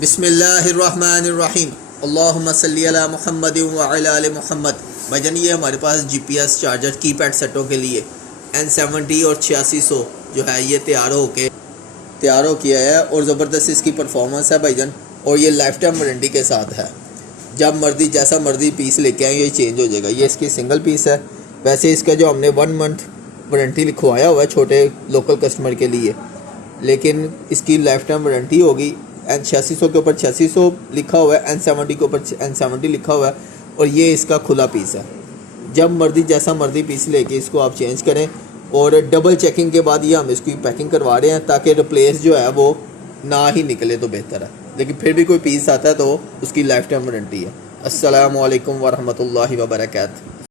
बिस्मिल्लाहिर्रहमानिर्रहीम अल्लाहुम्मा सल्ली अला मुहम्मद व अला आलि मुहम्मद। भाईजान ये हमारे पास जीपीएस चार्जर कीपैड सेटों के लिए N70 और 8600 जो है ये तैयार हो किया है और ज़बरदस्त इसकी परफॉर्मेंस है भाईजान। और ये लाइफ टाइम वारंटी के साथ है, जब मर्जी जैसा मर्जी पीस लेके आए ये चेंज हो जाएगा। ये इसकी सिंगल पीस है। वैसे इसका जो हमने 1 मंथ वारंटी लिखवाया हुआ है छोटे लोकल कस्टमर के लिए, लेकिन इसकी लाइफ टाइम वारंटी होगी। N8600 के ऊपर 8600 लिखा हुआ है, N70 के ऊपर N70 लिखा हुआ है और ये इसका खुला पीस है। जब मर्जी जैसा मर्जी पीस लेके इसको आप चेंज करें। और डबल चेकिंग के बाद ये हम इसकी पैकिंग करवा रहे हैं ताकि रिप्लेस जो है वो ना ही निकले तो बेहतर है, लेकिन फिर भी कोई पीस आता है तो उसकी लाइफ टाइम वारंटी है। अस्सलामु अलैकुम वरहमतुल्लाहि वबरकातुहू।